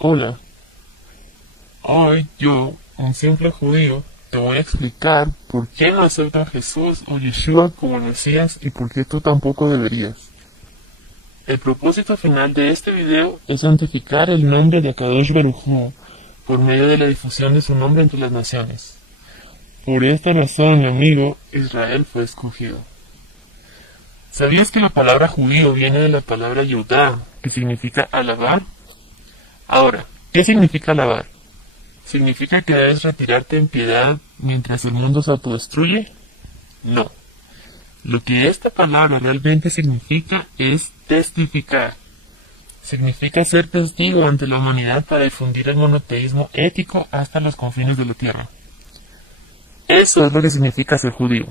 Hola, hoy yo, un simple judío, te voy a explicar por qué no aceptan a Jesús o Yeshua como el Mesías y por qué tú tampoco deberías. El propósito final de este video es santificar el nombre de Akadosh Baruj Hu por medio de la difusión de su nombre entre las naciones. Por esta razón, mi amigo, Israel fue escogido. ¿Sabías que la palabra judío viene de la palabra Yudá, que significa alabar? Ahora, ¿qué significa alabar? ¿Significa que debes retirarte en piedad mientras el mundo se autodestruye? No. Lo que esta palabra realmente significa es testificar. Significa ser testigo ante la humanidad para difundir el monoteísmo ético hasta los confines de la tierra. Eso es lo que significa ser judío.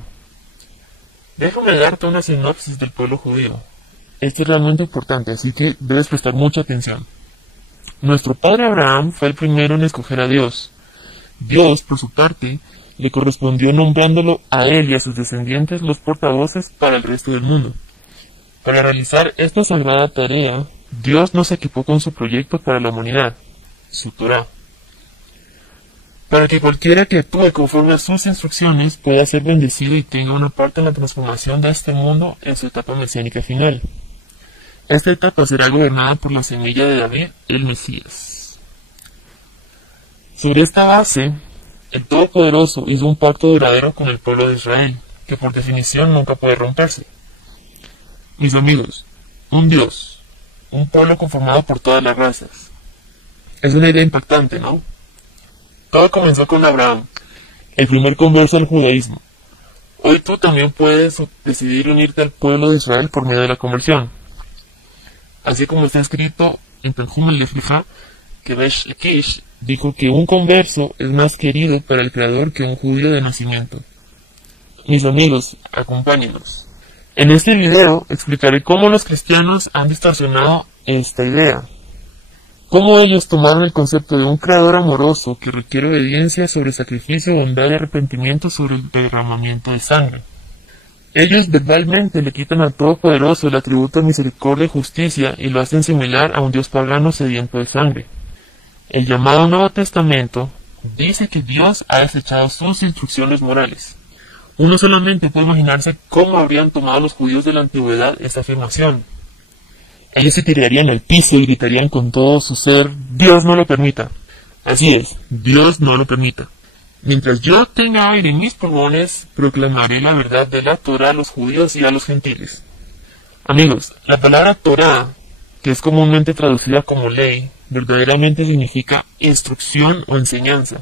Déjame darte una sinopsis del pueblo judío. Esto es realmente importante, así que debes prestar mucha atención. Nuestro padre Abraham fue el primero en escoger a Dios. Dios, por su parte, le correspondió nombrándolo a él y a sus descendientes los portavoces para el resto del mundo. Para realizar esta sagrada tarea, Dios nos equipó con su proyecto para la humanidad, su Torá, para que cualquiera que actúe conforme a sus instrucciones pueda ser bendecido y tenga una parte en la transformación de este mundo en su etapa mesiánica final. Esta etapa será gobernada por la semilla de David, el Mesías. Sobre esta base, el Todopoderoso hizo un pacto duradero con el pueblo de Israel, que por definición nunca puede romperse. Mis amigos, un Dios, un pueblo conformado por todas las razas. Es una idea impactante, ¿no? Todo comenzó con Abraham, el primer converso al judaísmo. Hoy tú también puedes decidir unirte al pueblo de Israel por medio de la conversión. Así como está escrito en Tanhum el-Leflicha, que Resh Lakish dijo que un converso es más querido para el Creador que un judío de nacimiento. Mis amigos, acompáñenos. En este video explicaré cómo los cristianos han distorsionado esta idea. Cómo ellos tomaron el concepto de un Creador amoroso que requiere obediencia sobre sacrificio, bondad y arrepentimiento sobre el derramamiento de sangre. Ellos verbalmente le quitan al Todopoderoso el atributo de misericordia y justicia y lo hacen similar a un Dios pagano sediento de sangre. El llamado Nuevo Testamento dice que Dios ha desechado sus instrucciones morales. Uno solamente puede imaginarse cómo habrían tomado los judíos de la antigüedad esta afirmación. Ellos se tirarían al piso y gritarían con todo su ser: Dios no lo permita. Así es, Dios no lo permita. Mientras yo tenga aire en mis pulmones, proclamaré la verdad de la Torá a los judíos y a los gentiles. Amigos, la palabra Torá, que es comúnmente traducida como ley, verdaderamente significa instrucción o enseñanza.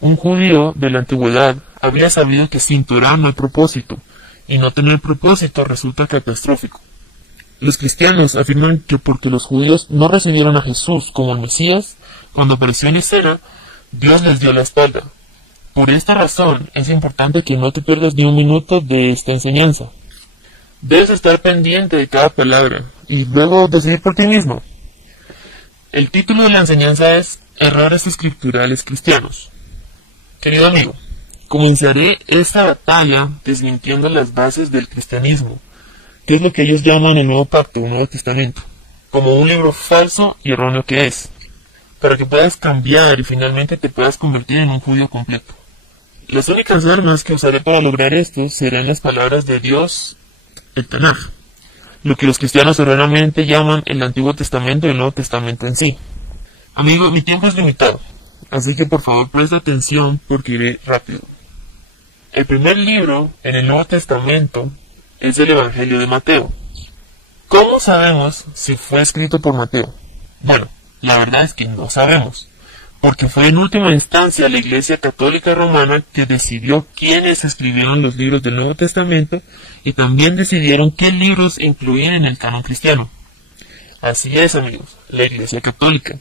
Un judío de la antigüedad habría sabido que sin Torá no hay propósito, y no tener propósito resulta catastrófico. Los cristianos afirman que porque los judíos no recibieron a Jesús como el Mesías, cuando apareció en escena, Dios les dio la espalda. Por esta razón, es importante que no te pierdas ni un minuto de esta enseñanza. Debes estar pendiente de cada palabra, y luego decidir por ti mismo. El título de la enseñanza es Errores escriturales cristianos. Querido amigo, comenzaré esta batalla desmintiendo las bases del cristianismo, que es lo que ellos llaman el Nuevo Pacto, un Nuevo Testamento, como un libro falso y erróneo que es, para que puedas cambiar y finalmente te puedas convertir en un judío completo. Las únicas armas que usaré para lograr esto serán las palabras de Dios, el Tanaj, lo que los cristianos erróneamente llaman el Antiguo Testamento y el Nuevo Testamento en sí. Amigo, mi tiempo es limitado, así que por favor presta atención porque iré rápido. El primer libro en el Nuevo Testamento es el Evangelio de Mateo. ¿Cómo sabemos si fue escrito por Mateo? Bueno, la verdad es que no sabemos, porque fue en última instancia la Iglesia Católica Romana que decidió quiénes escribieron los libros del Nuevo Testamento y también decidieron qué libros incluían en el canon cristiano. Así es, amigos, la Iglesia Católica.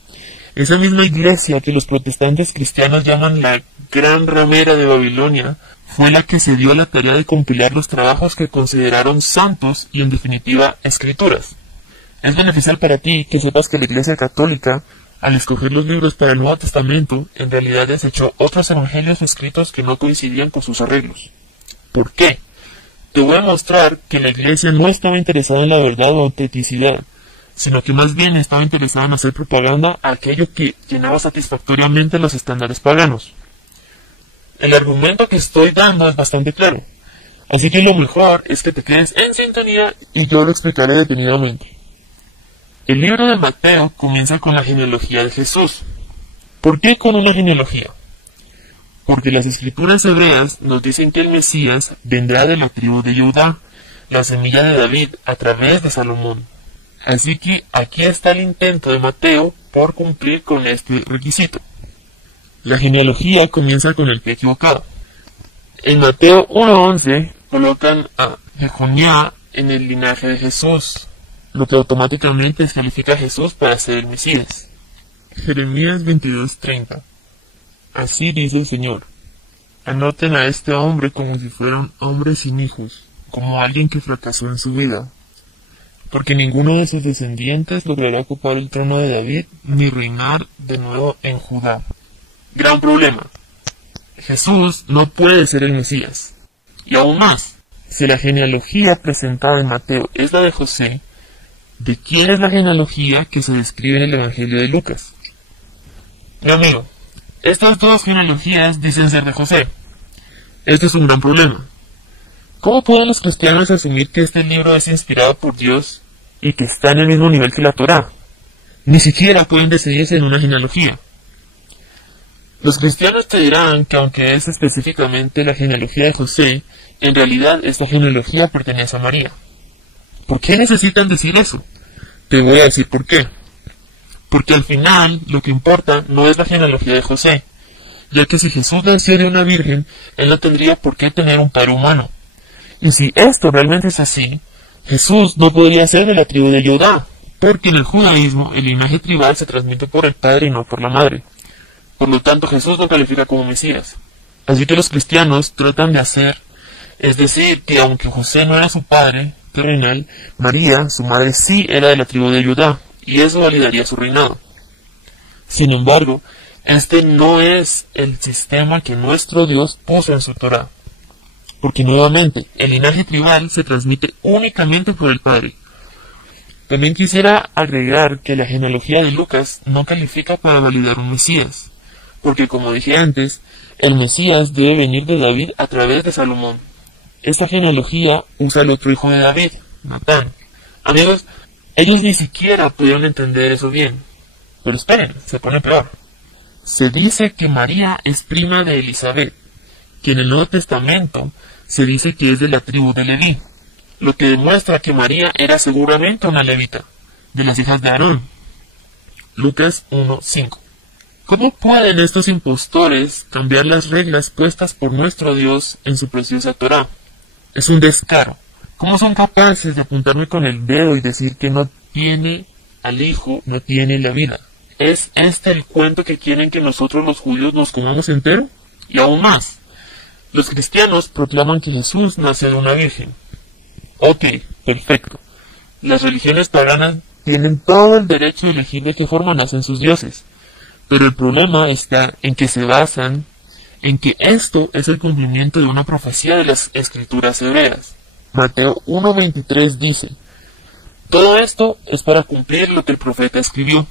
Esa misma iglesia que los protestantes cristianos llaman la Gran Ramera de Babilonia fue la que se dio la tarea de compilar los trabajos que consideraron santos y, en definitiva, escrituras. Es beneficial para ti que sepas que la Iglesia Católica, al escoger los libros para el Nuevo Testamento, en realidad desechó otros evangelios escritos que no coincidían con sus arreglos. ¿Por qué? Te voy a mostrar que la Iglesia no estaba interesada en la verdad o autenticidad, sino que más bien estaba interesada en hacer propaganda a aquello que llenaba satisfactoriamente los estándares paganos. El argumento que estoy dando es bastante claro, así que lo mejor es que te quedes en sintonía y yo lo explicaré detenidamente. El libro de Mateo comienza con la genealogía de Jesús. ¿Por qué con una genealogía? Porque las escrituras hebreas nos dicen que el Mesías vendrá de la tribu de Judá, la semilla de David, a través de Salomón. Así que aquí está el intento de Mateo por cumplir con este requisito. La genealogía comienza con el pie equivocado. En Mateo 1:11 colocan a Jeconías en el linaje de Jesús, lo que automáticamente descalifica a Jesús para ser el Mesías. Jeremías 22:30. Así dice el Señor: anoten a este hombre como si fuera un hombre sin hijos, como alguien que fracasó en su vida, porque ninguno de sus descendientes logrará ocupar el trono de David ni reinar de nuevo en Judá. Gran problema. Jesús no puede ser el Mesías. Y aún más, si la genealogía presentada en Mateo es la de José, ¿de quién es la genealogía que se describe en el Evangelio de Lucas? Mi amigo, estas dos genealogías dicen ser de José. Este es un gran problema. ¿Cómo pueden los cristianos asumir que este libro es inspirado por Dios y que está en el mismo nivel que la Torá? Ni siquiera pueden decidirse en una genealogía. Los cristianos te dirán que aunque es específicamente la genealogía de José, en realidad esta genealogía pertenece a María. ¿Por qué necesitan decir eso? Te voy a decir por qué. Porque al final lo que importa no es la genealogía de José, ya que si Jesús nació de una virgen, él no tendría por qué tener un padre humano. Y si esto realmente es así, Jesús no podría ser de la tribu de Judá, porque en el judaísmo el linaje tribal se transmite por el padre y no por la madre. Por lo tanto, Jesús no califica como Mesías. Así que los cristianos tratan de hacer, es decir, que aunque José no era su padre terrenal, María, su madre, sí era de la tribu de Judá, y eso validaría su reinado. Sin embargo, este no es el sistema que nuestro Dios puso en su Torá, porque nuevamente, el linaje tribal se transmite únicamente por el padre. También quisiera agregar que la genealogía de Lucas no califica para validar un Mesías, porque como dije antes, el Mesías debe venir de David a través de Salomón. Esta genealogía usa al otro hijo de David, Natán. Amigos, ellos ni siquiera pudieron entender eso bien. Pero esperen, se pone peor. Se dice que María es prima de Elizabeth, que en el Nuevo Testamento se dice que es de la tribu de Leví, lo que demuestra que María era seguramente una levita, de las hijas de Aarón. Lucas 1:5. ¿Cómo pueden estos impostores cambiar las reglas puestas por nuestro Dios en su preciosa Torá? Es un descaro. ¿Cómo son capaces de apuntarme con el dedo y decir que no tiene al Hijo, no tiene la vida? ¿Es este el cuento que quieren que nosotros los judíos nos comamos entero? Y aún más, los cristianos proclaman que Jesús nació de una virgen. Ok, perfecto. Las religiones paganas tienen todo el derecho de elegir de qué forma nacen sus dioses. Pero el problema está en que se basan en que esto es el cumplimiento de una profecía de las escrituras hebreas. Mateo 1:23 dice: todo esto es para cumplir lo que el profeta escribió.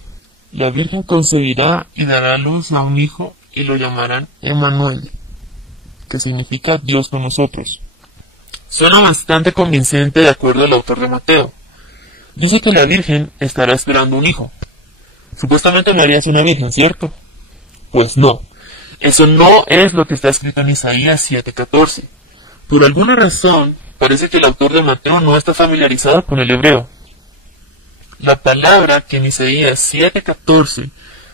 La Virgen concebirá y dará a luz a un hijo y lo llamarán Emmanuel, que significa Dios con nosotros. Suena bastante convincente de acuerdo al autor de Mateo. Dice que la Virgen estará esperando un hijo. Supuestamente María es una virgen, ¿cierto? Pues no. Eso no es lo que está escrito en Isaías 7:14. Por alguna razón, parece que el autor de Mateo no está familiarizado con el hebreo. La palabra que en Isaías 7:14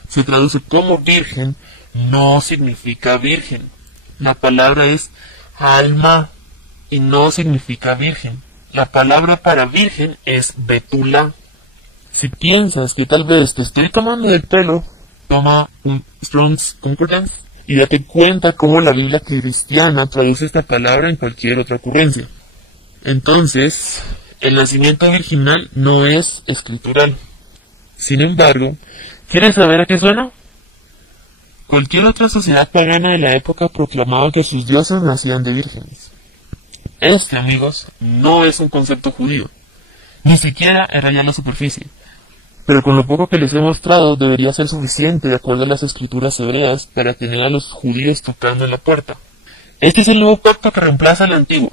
se traduce como virgen no significa virgen. La palabra es alma y no significa virgen. La palabra para virgen es betula. Si piensas que tal vez te estoy tomando del pelo, toma un Strong's Concordance y date cuenta cómo la Biblia cristiana traduce esta palabra en cualquier otra ocurrencia. Entonces, el nacimiento virginal no es escritural. Sin embargo, ¿quieres saber a qué suena? Cualquier otra sociedad pagana de la época proclamaba que sus dioses nacían de vírgenes. Este, amigos, no es un concepto judío. Ni siquiera era ya la superficie. pero con lo poco que les he mostrado debería ser suficiente de acuerdo a las escrituras hebreas para tener a los judíos tocando en la puerta. Este es el nuevo pacto que reemplaza el antiguo.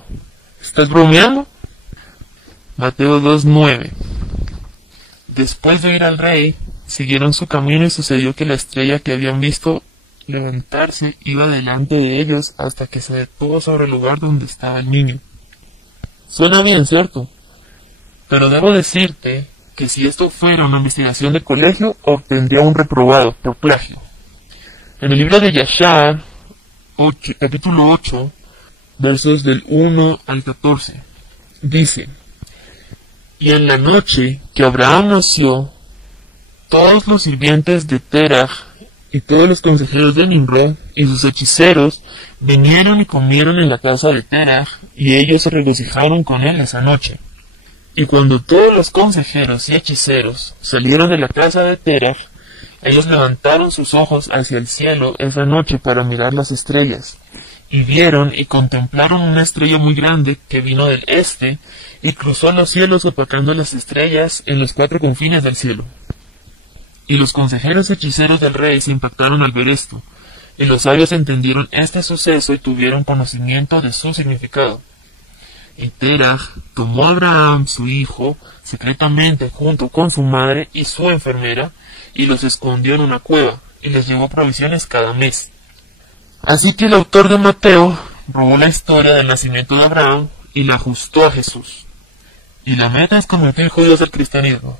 ¿Estás bromeando? Mateo 2:9. Después de ir al rey, siguieron su camino y sucedió que la estrella que habían visto levantarse iba delante de ellos hasta que se detuvo sobre el lugar donde estaba el niño. Suena bien, ¿cierto? Pero debo decirte que si esto fuera una investigación de colegio, obtendría un reprobado por plagio. En el libro de Yashar, capítulo 8, versos del 1 al 14, dice: Y en la noche que Abraham nació, todos los sirvientes de Terah y todos los consejeros de Nimrod y sus hechiceros vinieron y comieron en la casa de Terah, y ellos se regocijaron con él esa noche. Y cuando todos los consejeros y hechiceros salieron de la casa de Terah, ellos levantaron sus ojos hacia el cielo esa noche para mirar las estrellas, y vieron y contemplaron una estrella muy grande que vino del este y cruzó los cielos opacando las estrellas en los 4 confines del cielo. Y los consejeros hechiceros del rey se impactaron al ver esto, y los sabios entendieron este suceso y tuvieron conocimiento de su significado. Y Terah tomó a Abraham, su hijo, secretamente junto con su madre y su enfermera, y los escondió en una cueva, y les llevó provisiones cada mes. Así que el autor de Mateo robó la historia del nacimiento de Abraham y la ajustó a Jesús. Y la meta es convertir judíos al cristianismo.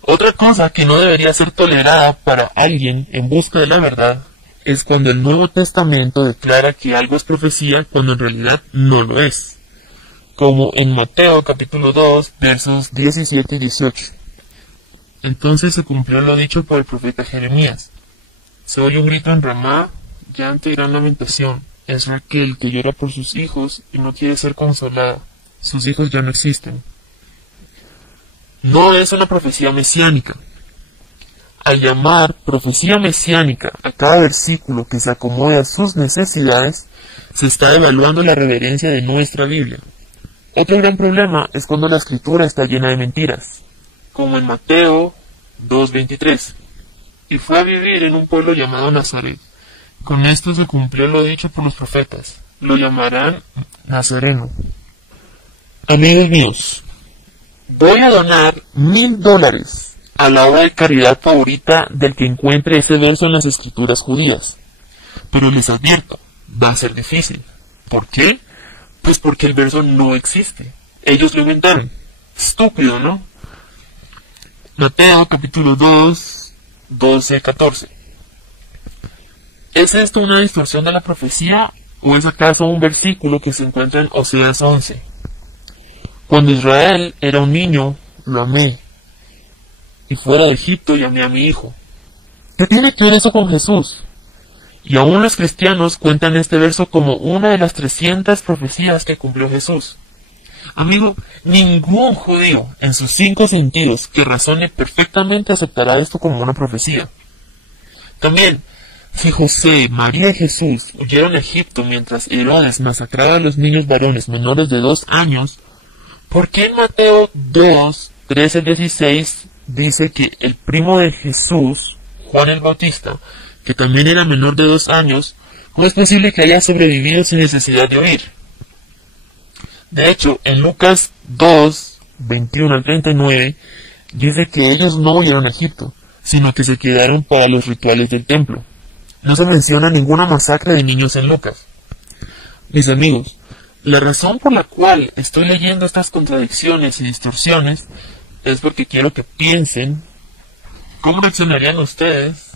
Otra cosa que no debería ser tolerada para alguien en busca de la verdad es cuando el Nuevo Testamento declara que algo es profecía cuando en realidad no lo es, como en Mateo capítulo 2 versos 17 y 18. Entonces se cumplió lo dicho por el profeta Jeremías: se oye un grito en Ramá, llanto y gran lamentación. Es Raquel que llora por sus hijos y no quiere ser consolada. Sus hijos ya no existen. No es una profecía mesiánica. Al llamar profecía mesiánica a cada versículo que se acomode a sus necesidades, se está evaluando la reverencia de nuestra Biblia. Otro gran problema es cuando la escritura está llena de mentiras, como en Mateo 2:23. Y fue a vivir en un pueblo llamado Nazaret. Con esto se cumplió lo dicho por los profetas: lo llamarán Nazareno. Amigos míos, voy a donar $1000 a la obra de caridad favorita del que encuentre ese verso en las escrituras judías. Pero les advierto, va a ser difícil. ¿Por qué? Pues porque el verso no existe. Ellos lo inventaron. Estúpido, ¿no? Mateo capítulo 2, 12-14. ¿Es esto una distorsión de la profecía o es acaso un versículo que se encuentra en Oseas 11? Cuando Israel era un niño, lo amé, y fuera de Egipto llamé a mi hijo. ¿Qué tiene que ver eso con Jesús? Y aún los cristianos cuentan este verso como una de las 300 profecías que cumplió Jesús. Amigo, ningún judío en sus 5 sentidos que razone perfectamente aceptará esto como una profecía. También, si José, María y Jesús huyeron a Egipto mientras Herodes masacraba a los niños varones menores de 2 años, ¿por qué en Mateo 2, 13-16 dice que el primo de Jesús, Juan el Bautista, que también era menor de 2 años, ¿cómo es posible que haya sobrevivido sin necesidad de huir? De hecho, en Lucas 2, 21-39, dice que ellos no huyeron a Egipto, sino que se quedaron para los rituales del templo. No se menciona ninguna masacre de niños en Lucas. Mis amigos, la razón por la cual estoy leyendo estas contradicciones y distorsiones es porque quiero que piensen cómo reaccionarían ustedes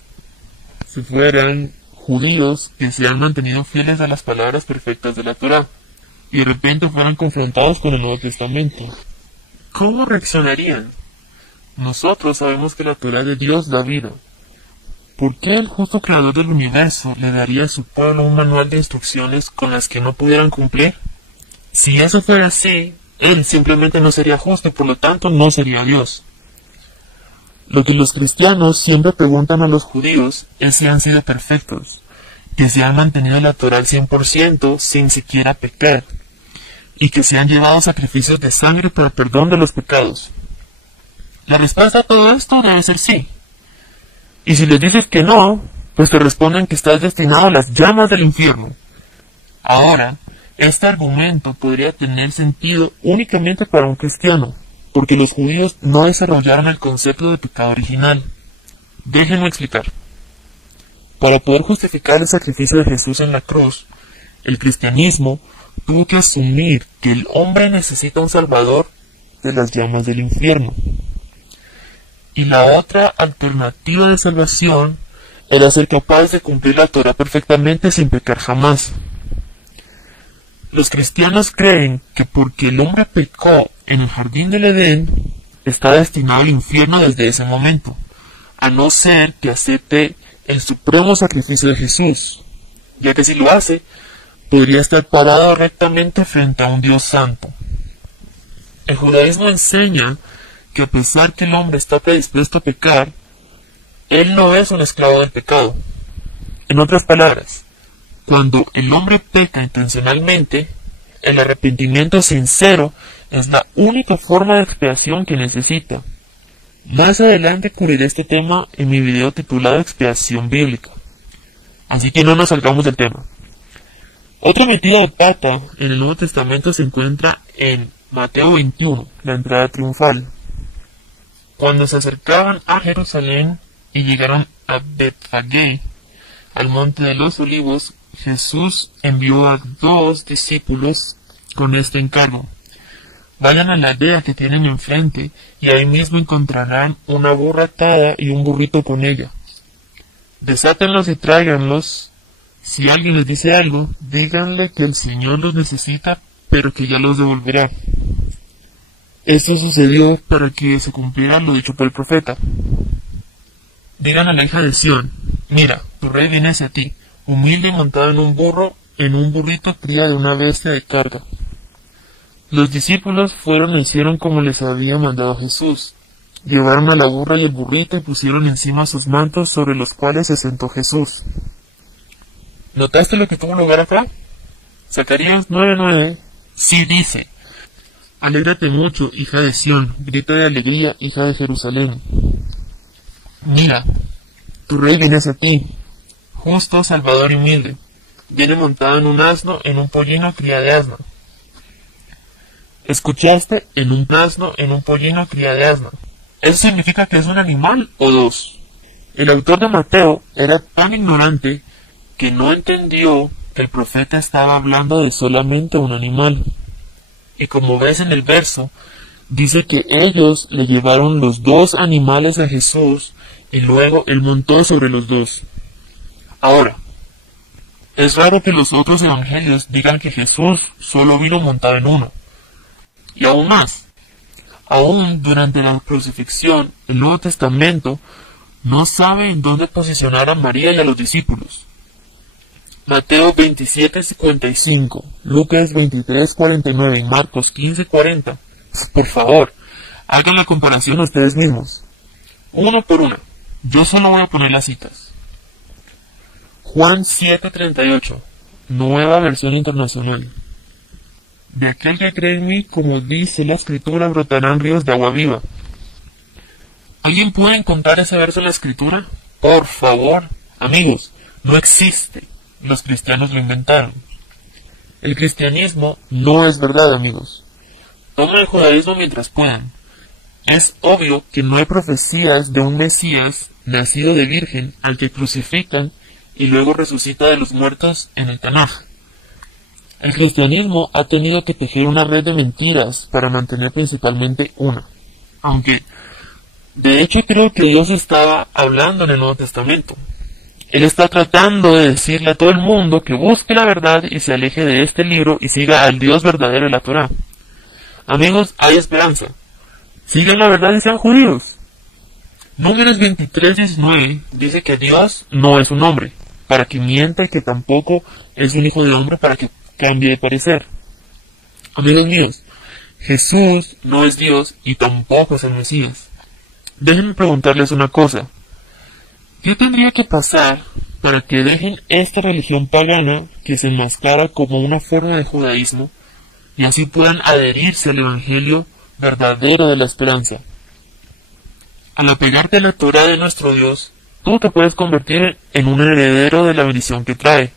si fueran judíos que se han mantenido fieles a las palabras perfectas de la Torá y de repente fueran confrontados con el Nuevo Testamento. ¿Cómo reaccionarían? Nosotros sabemos que la Torá de Dios da vida. ¿Por qué el justo creador del universo le daría a su pueblo un manual de instrucciones con las que no pudieran cumplir? Si eso fuera así, Él simplemente no sería justo y por lo tanto no sería Dios. Lo que los cristianos siempre preguntan a los judíos es si han sido perfectos, que se han mantenido la Torá al 100% sin siquiera pecar, y que se han llevado sacrificios de sangre para perdón de los pecados. La respuesta a todo esto debe ser sí. Y si les dices que no, pues te responden que estás destinado a las llamas del infierno. Ahora, este argumento podría tener sentido únicamente para un cristiano, porque los judíos no desarrollaron el concepto de pecado original. Déjenme explicar. Para poder justificar el sacrificio de Jesús en la cruz, el cristianismo tuvo que asumir que el hombre necesita un salvador de las llamas del infierno. Y la otra alternativa de salvación era ser capaz de cumplir la Torá perfectamente sin pecar jamás. Los cristianos creen que porque el hombre pecó en el jardín del Edén, está destinado al infierno desde ese momento, a no ser que acepte el supremo sacrificio de Jesús, ya que si lo hace, podría estar parado rectamente frente a un Dios santo. El judaísmo enseña que a pesar que el hombre está predispuesto a pecar, él no es un esclavo del pecado. En otras palabras, cuando el hombre peca intencionalmente, el arrepentimiento sincero es la única forma de expiación que necesita. Más adelante cubriré este tema en mi video titulado Expiación Bíblica, así que no nos salgamos del tema. Otra metida de pata en el Nuevo Testamento se encuentra en Mateo 21, la entrada triunfal. Cuando se acercaban a Jerusalén y llegaron a Betfagé, al monte de los olivos, Jesús envió a 2 discípulos con este encargo: vayan a la aldea que tienen enfrente y ahí mismo encontrarán una burra atada y un burrito con ella. Desátenlos y tráiganlos. Si alguien les dice algo, díganle que el Señor los necesita, pero que ya los devolverá. Esto sucedió para que se cumpliera lo dicho por el profeta. Digan a la hija de Sión: mira, tu rey viene hacia ti, humilde y montado en un burrito cría de una bestia de carga. Los discípulos fueron e hicieron como les había mandado Jesús. Llevaron a la burra y el burrito y pusieron encima sus mantos, sobre los cuales se sentó Jesús. ¿Notaste lo que tuvo lugar acá? Zacarías 9:9 sí dice: alégrate mucho, hija de Sión, grita de alegría, hija de Jerusalén. Mira, tu rey viene hacia ti, justo, salvador y humilde. Viene montado en un asno, en un pollino cría de asno. ¿Escuchaste? En un asno, en un pollino cría de asno. ¿Eso significa que es un animal o dos? El autor de Mateo era tan ignorante que no entendió que el profeta estaba hablando de solamente un animal. Y como ves en el verso, dice que ellos le llevaron los 2 animales a Jesús y luego él montó sobre los 2. Ahora, es raro que los otros evangelios digan que Jesús solo vino montado en uno. Y aún más, aún durante la crucifixión, el Nuevo Testamento no sabe en dónde posicionar a María y a los discípulos. Mateo 27:55, Lucas 23:49 y Marcos 15:40. Por favor, hagan la comparación ustedes mismos, uno por uno. Yo solo voy a poner las citas. Juan 7:38, Nueva Versión Internacional. De aquel que cree en mí, como dice la Escritura, brotarán ríos de agua viva. ¿Alguien puede encontrar ese verso en la Escritura? Por favor, amigos, no existe. Los cristianos lo inventaron. El cristianismo no es verdad, amigos. Tomen el judaísmo mientras puedan. Es obvio que no hay profecías de un Mesías nacido de virgen al que crucifican y luego resucita de los muertos en el Tanaj. El cristianismo ha tenido que tejer una red de mentiras para mantener principalmente una. Aunque, de hecho, creo que Dios estaba hablando en el Nuevo Testamento. Él está tratando de decirle a todo el mundo que busque la verdad y se aleje de este libro y siga al Dios verdadero de la Torá. Amigos, hay esperanza. Sigan la verdad y sean judíos. Números 23:19 dice que Dios no es un hombre, para que mienta, y que tampoco es un hijo de hombre para que cambie de parecer. Amigos míos, Jesús no es Dios y tampoco es el Mesías. Déjenme preguntarles una cosa. ¿Qué tendría que pasar para que dejen esta religión pagana que se enmascara como una forma de judaísmo y así puedan adherirse al evangelio verdadero de la esperanza? Al apegarte a la Torá de nuestro Dios, tú te puedes convertir en un heredero de la bendición que trae.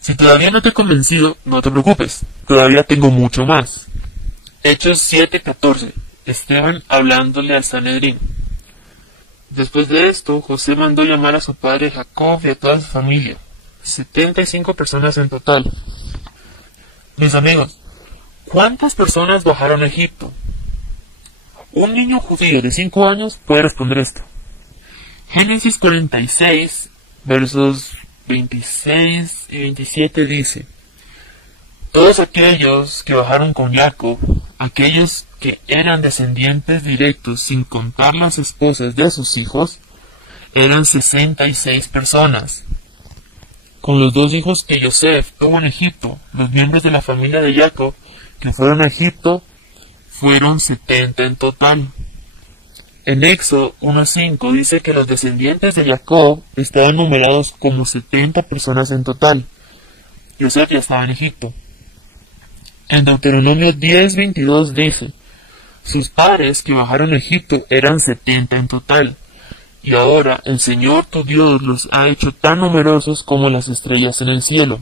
Si todavía no te he convencido, no te preocupes, todavía tengo mucho más. Hechos 7:14. Esteban hablándole al Sanedrín. Después de esto, José mandó llamar a su padre Jacob y a toda su familia, 75 personas en total. Mis amigos, ¿cuántas personas bajaron a Egipto? Un niño judío de 5 años puede responder esto. Génesis 46, versos 26 y 27 dice: todos aquellos que bajaron con Jacob, aquellos que eran descendientes directos sin contar las esposas de sus hijos, eran 66 personas. Con los 2 hijos que Yosef tuvo en Egipto, los miembros de la familia de Jacob que fueron a Egipto, fueron 70 en total. En Éxodo 1:5 dice que los descendientes de Jacob estaban numerados como 70 personas en total. Yosef ya estaba en Egipto. En Deuteronomio 10:22 dice: sus padres que bajaron a Egipto eran 70 en total, y ahora el Señor tu Dios los ha hecho tan numerosos como las estrellas en el cielo.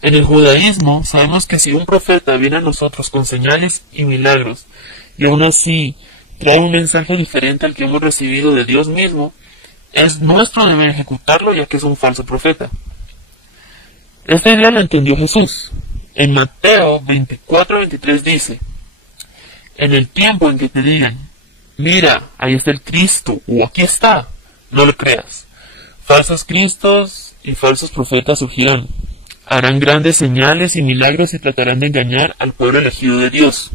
En el judaísmo sabemos que si un profeta viene a nosotros con señales y milagros, y aún así trae un mensaje diferente al que hemos recibido de Dios mismo, es nuestro deber ejecutarlo, ya que es un falso profeta. Esta idea la entendió Jesús. En Mateo 24:23 dice: en el tiempo en que te digan, mira, ahí está el Cristo, o aquí está, no lo creas. Falsos cristos y falsos profetas surgirán. Harán grandes señales y milagros y tratarán de engañar al pueblo elegido de Dios.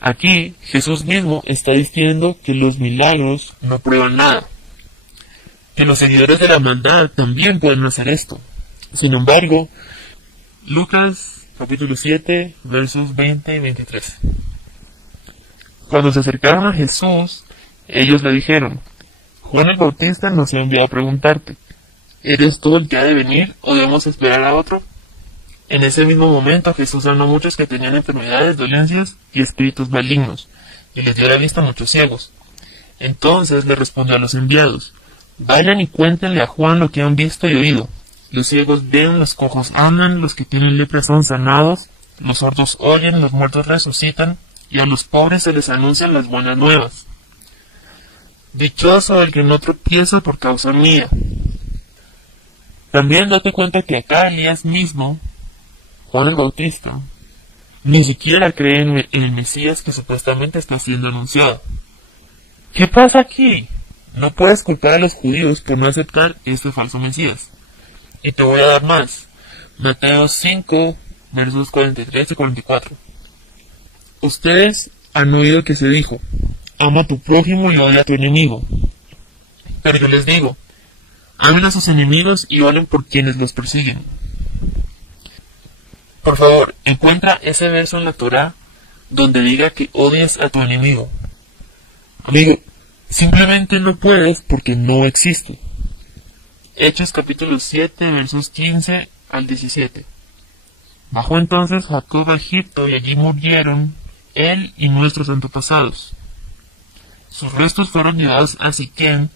Aquí Jesús mismo está diciendo que los milagros no prueban nada, que los seguidores de la maldad también pueden hacer esto. Sin embargo, Lucas capítulo 7 versos 20 y 23. Cuando se acercaron a Jesús, ellos le dijeron: Juan el Bautista nos ha enviado a preguntarte, ¿eres tú el que ha de venir o debemos esperar a otro? En ese mismo momento Jesús sanó a muchos que tenían enfermedades, dolencias y espíritus malignos, y les dio la vista a muchos ciegos. Entonces le respondió a los enviados: vayan y cuéntenle a Juan lo que han visto y oído. Los ciegos ven, los cojos andan, los que tienen lepra son sanados, los sordos oyen, los muertos resucitan, y a los pobres se les anuncian las buenas nuevas. Dichoso el que no tropieza por causa mía. También date cuenta que acá Elías mismo, Juan el Bautista, ni siquiera cree en el Mesías que supuestamente está siendo anunciado. ¿Qué pasa aquí? No puedes culpar a los judíos por no aceptar este falso Mesías. Y te voy a dar más. Mateo 5, versos 43 y 44. Ustedes han oído que se dijo: ama a tu prójimo y odia a tu enemigo. Pero yo les digo: amen a sus enemigos y oren por quienes los persiguen. Por favor, encuentra ese verso en la Torá donde diga que odies a tu enemigo. Amigo, simplemente no puedes porque no existe. Hechos capítulo 7, versos 15 al 17. Bajó entonces Jacob a Egipto y allí murieron él y nuestros antepasados. Sus restos fueron llevados a Siquem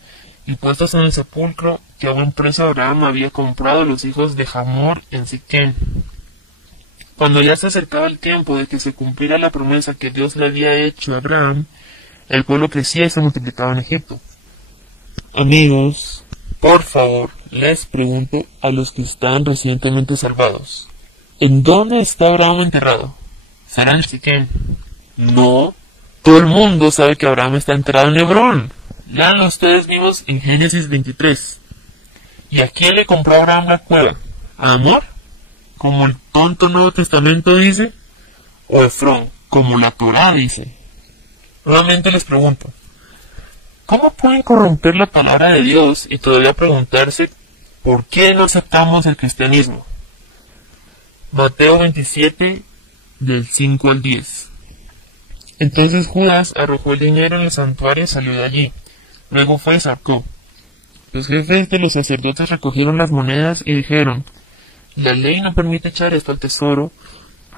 y puestos en el sepulcro que a buen precio Abraham había comprado a los hijos de Hamor en Siquem. Cuando ya se acercaba el tiempo de que se cumpliera la promesa que Dios le había hecho a Abraham, el pueblo crecía y se multiplicaba en Egipto. Amigos, por favor, les pregunto a los que están recientemente salvados: ¿en dónde está Abraham enterrado? ¿Será en Siquem? No. Todo el mundo sabe que Abraham está enterrado en Hebrón. Leanlo ustedes mismos en Génesis 23. ¿Y a quién le compró Abraham la cueva? ¿A Hamor, como el tonto Nuevo Testamento dice? ¿O a Efrón, como la Torá dice? Nuevamente les pregunto: ¿cómo pueden corromper la palabra de Dios y todavía preguntarse por qué no aceptamos el cristianismo? Mateo 27, del 5 al 10. Entonces Judas arrojó el dinero en el santuario y salió de allí. Luego fue y sacó. Los jefes de los sacerdotes recogieron las monedas y dijeron: la ley no permite echar esto al tesoro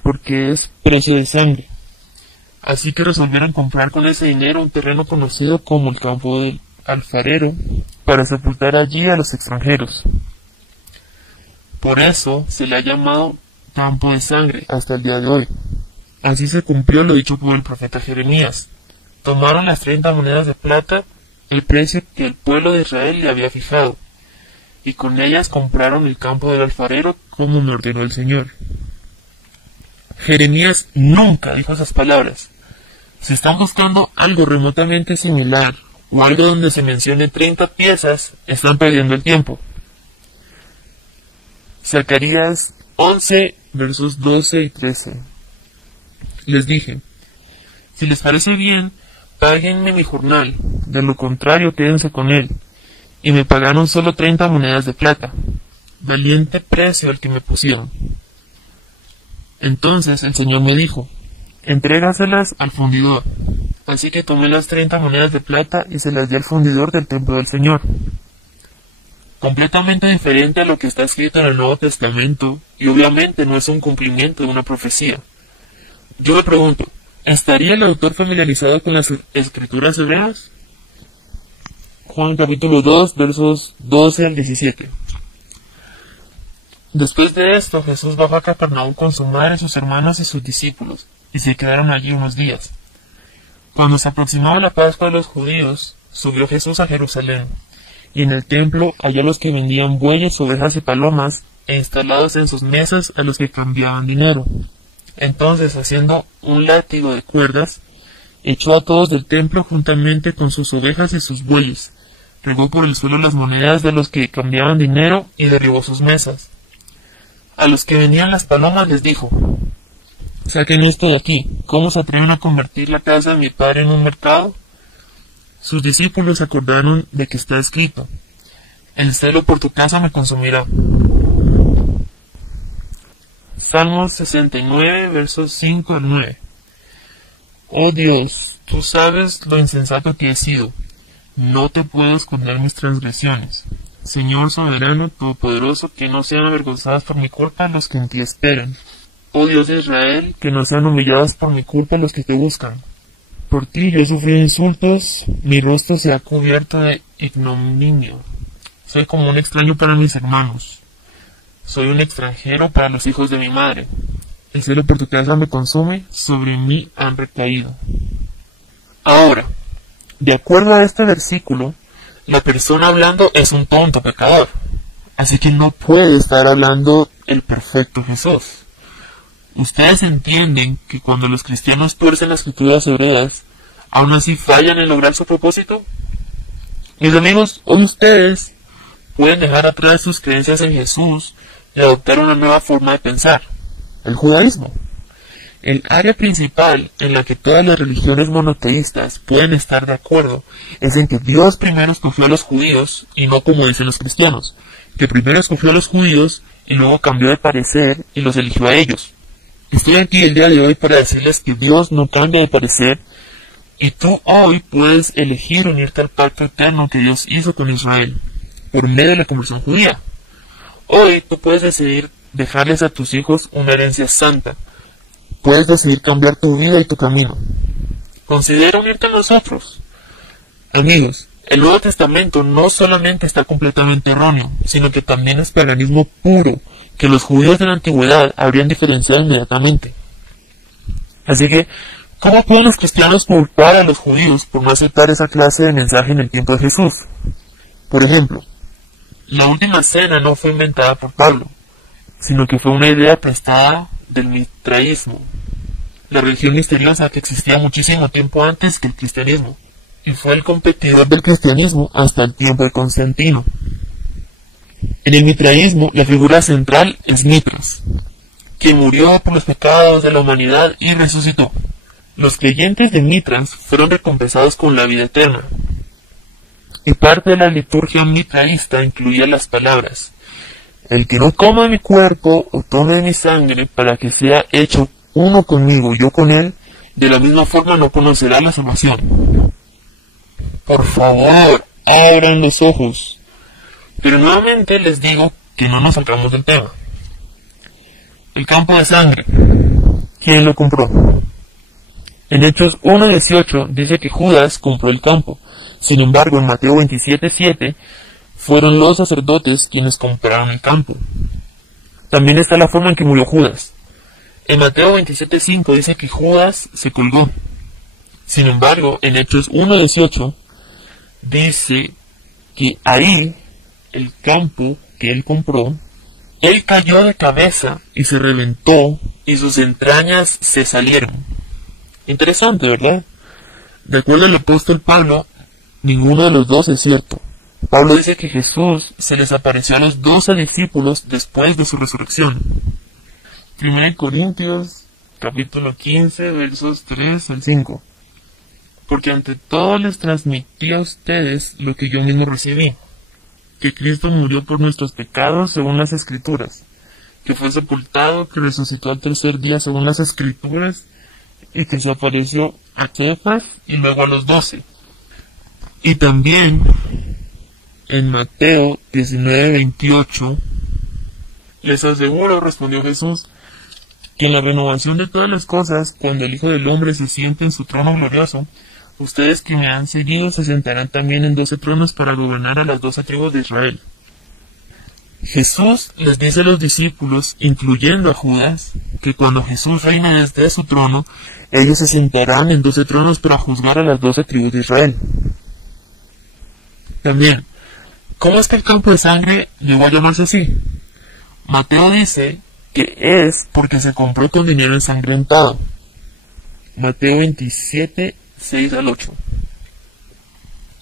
porque es precio de sangre. así que resolvieron comprar con ese dinero un terreno conocido como el campo del alfarero para sepultar allí a los extranjeros. Por eso se le ha llamado campo de sangre hasta el día de hoy. Así se cumplió lo dicho por el profeta Jeremías. Tomaron las 30 monedas de plata, el precio que el pueblo de Israel le había fijado, y con ellas compraron el campo del alfarero como me ordenó el Señor. Jeremías nunca dijo esas palabras. Si están buscando algo remotamente similar o algo donde se mencione 30 piezas, están perdiendo el tiempo. Zacarías 11, versos 12 y 13. Les dije, si les parece bien, páguenme mi jornal, de lo contrario quédense con él. Y me pagaron solo 30 monedas de plata, valiente precio el que me pusieron. Entonces el Señor me dijo, entrégaselas al fundidor. Así que tomé las 30 monedas de plata y se las di al fundidor del templo del Señor. Completamente diferente a lo que está escrito en el Nuevo Testamento, y obviamente no es un cumplimiento de una profecía. Yo me pregunto, ¿estaría el autor familiarizado con las escrituras hebreas? Juan capítulo 2, versos 12 al 17. Después de esto, Jesús bajó a Capernaum con su madre, sus hermanos y sus discípulos, y se quedaron allí unos días. Cuando se aproximaba la Pascua de los judíos, subió Jesús a Jerusalén, y en el templo halló a los que vendían bueyes, ovejas y palomas, e instalados en sus mesas a los que cambiaban dinero. Entonces, haciendo un látigo de cuerdas, echó a todos del templo juntamente con sus ovejas y sus bueyes, regó por el suelo las monedas de los que cambiaban dinero y derribó sus mesas. A los que vendían las palomas les dijo, saquen esto de aquí, ¿cómo se atreven a convertir la casa de mi padre en un mercado? Sus discípulos se acordaron de que está escrito, el celo por tu casa me consumirá. Salmos 69, versos 5 al 9. Oh Dios, tú sabes lo insensato que he sido, no te puedo esconder mis transgresiones. Señor soberano, todopoderoso, que no sean avergonzados por mi culpa los que en ti esperan. Oh Dios de Israel, que no sean humillados por mi culpa los que te buscan. Por ti yo he sufrido insultos, mi rostro se ha cubierto de ignominia. Soy como un extraño para mis hermanos. Soy un extranjero para los hijos de mi madre. El celo por tu casa me consume, sobre mí han recaído. Ahora, de acuerdo a este versículo, la persona hablando es un tonto pecador. Así que no puede estar hablando el perfecto Jesús. Ustedes entienden que cuando los cristianos tuercen las escrituras hebreas, aún así fallan en lograr su propósito. Mis amigos, hoy ustedes pueden dejar atrás sus creencias en Jesús y adoptar una nueva forma de pensar, el judaísmo. El área principal en la que todas las religiones monoteístas pueden estar de acuerdo es en que Dios primero escogió a los judíos y no como dicen los cristianos, que primero escogió a los judíos y luego cambió de parecer y los eligió a ellos. Estoy aquí el día de hoy para decirles que Dios no cambia de parecer y tú hoy puedes elegir unirte al pacto eterno que Dios hizo con Israel por medio de la conversión judía. Hoy tú puedes decidir dejarles a tus hijos una herencia santa. Puedes decidir cambiar tu vida y tu camino. Considera unirte a nosotros. Amigos, el Nuevo Testamento no solamente está completamente erróneo, sino que también es paganismo puro, que los judíos de la antigüedad habrían diferenciado inmediatamente. Así que, ¿cómo pueden los cristianos culpar a los judíos por no aceptar esa clase de mensaje en el tiempo de Jesús? Por ejemplo, la última cena no fue inventada por Pablo, sino que fue una idea prestada del mitraísmo, la religión misteriosa que existía muchísimo tiempo antes que el cristianismo, y fue el competidor del cristianismo hasta el tiempo de Constantino. En el mitraísmo, la figura central es Mitras, que murió por los pecados de la humanidad y resucitó. Los creyentes de Mitras fueron recompensados con la vida eterna, y parte de la liturgia mitraísta incluía las palabras: el que no coma mi cuerpo o tome mi sangre para que sea hecho uno conmigo y yo con él, de la misma forma no conocerá la salvación. Por favor, abran los ojos. Pero nuevamente les digo que no nos salgamos del tema. El campo de sangre, ¿quién lo compró? En Hechos 1:18 dice que Judas compró el campo. Sin embargo, en Mateo 27:7 fueron los sacerdotes quienes compraron el campo. También está la forma en que murió Judas. En Mateo 27:5 dice que Judas se colgó. Sin embargo, en Hechos 1:18 dice que ahí, el campo que él compró, él cayó de cabeza y se reventó y sus entrañas se salieron. Interesante, ¿verdad? De acuerdo al apóstol Pablo, ninguno de los dos es cierto. Pablo dice que Jesús se les apareció a los 12 discípulos después de su resurrección. 1 Corintios, capítulo 15, versos 3 al 5. Porque ante todo les transmití a ustedes lo que yo mismo recibí, que Cristo murió por nuestros pecados según las Escrituras, que fue sepultado, que resucitó al tercer día según las Escrituras, y que se apareció a Cefas y luego a los 12. Y también en Mateo 19:28, les aseguro, respondió Jesús, que en la renovación de todas las cosas, cuando el Hijo del Hombre se siente en su trono glorioso, ustedes que me han seguido se sentarán también en 12 tronos para gobernar a las 12 tribus de Israel. Jesús les dice a los discípulos, incluyendo a Judas, que cuando Jesús reine desde su trono, ellos se sentarán en 12 tronos para juzgar a las 12 tribus de Israel. También, ¿cómo es que el campo de sangre llegó a llamarse así? Mateo dice que es porque se compró con dinero ensangrentado. Mateo 27:6 al 8.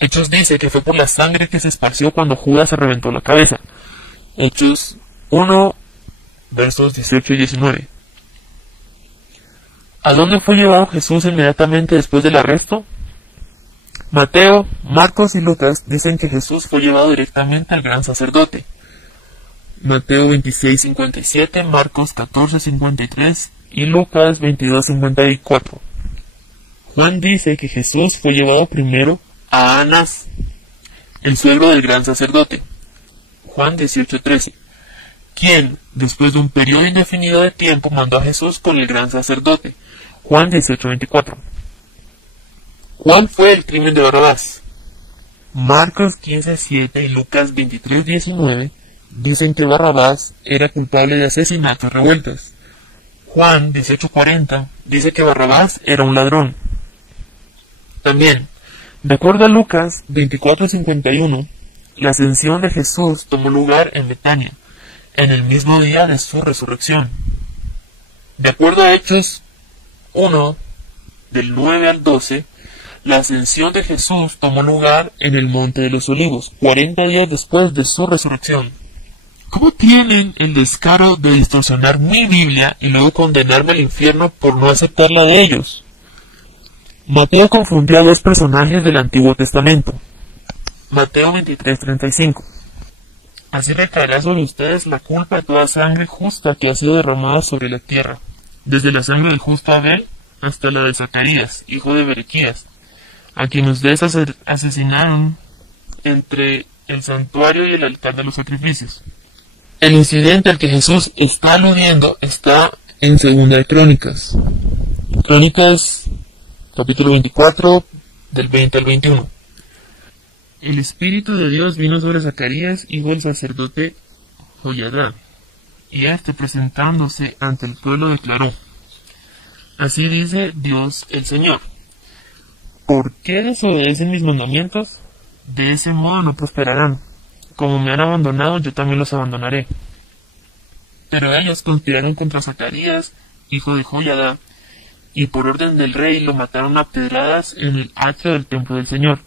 Hechos dice que fue por la sangre que se esparció cuando Judas se reventó la cabeza. Hechos 1, versos 18 y 19. ¿A dónde fue llevado Jesús inmediatamente después del arresto? Mateo, Marcos y Lucas dicen que Jesús fue llevado directamente al gran sacerdote. Mateo 26:57, Marcos 14:53 y Lucas 22:54. Juan dice que Jesús fue llevado primero a Anás, el suegro del gran sacerdote. Juan 18:13, quien, después de un periodo indefinido de tiempo, mandó a Jesús con el gran sacerdote. Juan 18:24. ¿Cuál fue el crimen de Barrabás? Marcos 15:7 y Lucas 23:19 dicen que Barrabás era culpable de asesinato y revueltas. Juan 18:40 dice que Barrabás era un ladrón. También, de acuerdo a Lucas 24:51, la ascensión de Jesús tomó lugar en Betania, en el mismo día de su resurrección. De acuerdo a Hechos 1, del 9 al 12, la ascensión de Jesús tomó lugar en el Monte de los Olivos, 40 días después de su resurrección. ¿Cómo tienen el descaro de distorsionar mi Biblia y luego condenarme al infierno por no aceptar la de ellos? Mateo confundió a dos personajes del Antiguo Testamento. Mateo 23:35. Así recaerá sobre ustedes la culpa de toda sangre justa que ha sido derramada sobre la tierra, desde la sangre del justo Abel hasta la de Zacarías, hijo de Berequías, a quien ustedes asesinaron entre el santuario y el altar de los sacrificios. El incidente al que Jesús está aludiendo está en Segunda de Crónicas. Crónicas, capítulo 24, del 20 al 21. El Espíritu de Dios vino sobre Zacarías, hijo del sacerdote Joiada, y éste, presentándose ante el pueblo, declaró: Así dice Dios el Señor, ¿por qué desobedecen mis mandamientos? De ese modo no prosperarán. Como me han abandonado, yo también los abandonaré. Pero ellos conspiraron contra Zacarías, hijo de Joiada, y por orden del rey lo mataron a pedradas en el atrio del templo del Señor.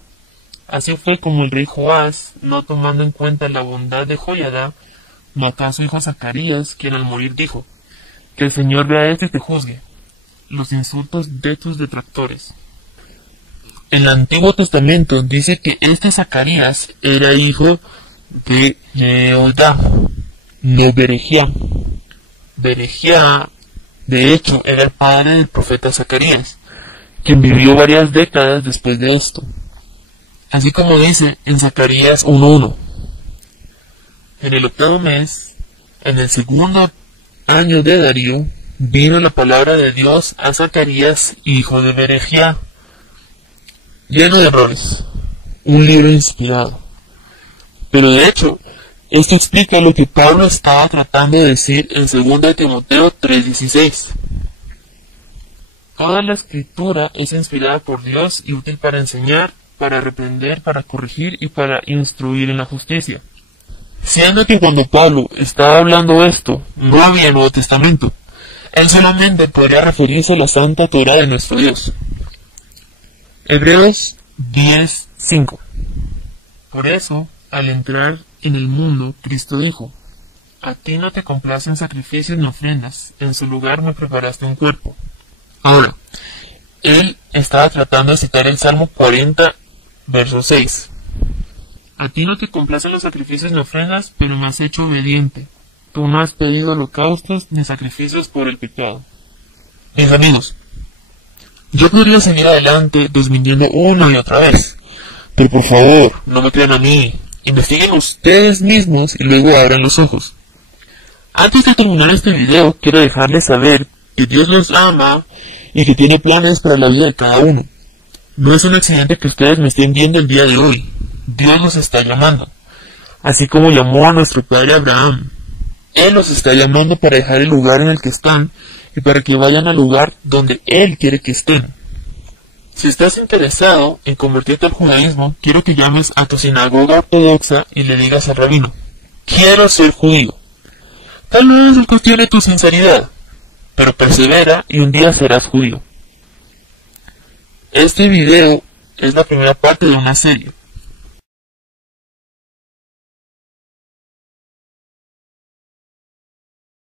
Así fue como el rey Joás, no tomando en cuenta la bondad de Joiada, mató a su hijo Zacarías, quien al morir dijo: Que el Señor vea esto y te juzgue. Los insultos de tus detractores. En el Antiguo Testamento dice que este Zacarías era hijo de Jehoiada, no Berejía. Berejía, de hecho, era el padre del profeta Zacarías, quien vivió varias décadas después de esto. Así como dice en Zacarías 1:1. En el 8º mes, en el 2º año de Darío, vino la palabra de Dios a Zacarías, hijo de Berejía, lleno de errores, un libro inspirado. Pero de hecho, esto explica lo que Pablo estaba tratando de decir en 2 Timoteo 3:16. Toda la escritura es inspirada por Dios y útil para enseñar, para reprender, para corregir y para instruir en la justicia. Siendo que cuando Pablo estaba hablando esto, no había Nuevo Testamento. Él solamente podría referirse a la Santa Torá de nuestro Dios. Hebreos 10:5. Por eso, al entrar en el mundo, Cristo dijo: a ti no te complacen sacrificios ni ofrendas, en su lugar me preparaste un cuerpo. Ahora, él estaba tratando de citar el Salmo 40, verso 6. A ti no te complacen los sacrificios ni ofrendas, pero me has hecho obediente. Tú no has pedido holocaustos ni sacrificios por el pecado. Mis amigos, yo podría seguir adelante desmintiendo una y otra vez, pero por favor, no me crean a mí. Investiguen ustedes mismos y luego abran los ojos. Antes de terminar este video, quiero dejarles saber que Dios los ama y que tiene planes para la vida de cada uno. No es un accidente que ustedes me estén viendo el día de hoy. Dios los está llamando, así como llamó a nuestro padre Abraham. Él los está llamando para dejar el lugar en el que están y para que vayan al lugar donde Él quiere que estén. Si estás interesado en convertirte al judaísmo, quiero que llames a tu sinagoga ortodoxa y le digas al rabino: quiero ser judío. Tal vez él cuestione tu sinceridad, pero persevera y un día serás judío. Este video es la primera parte de una serie.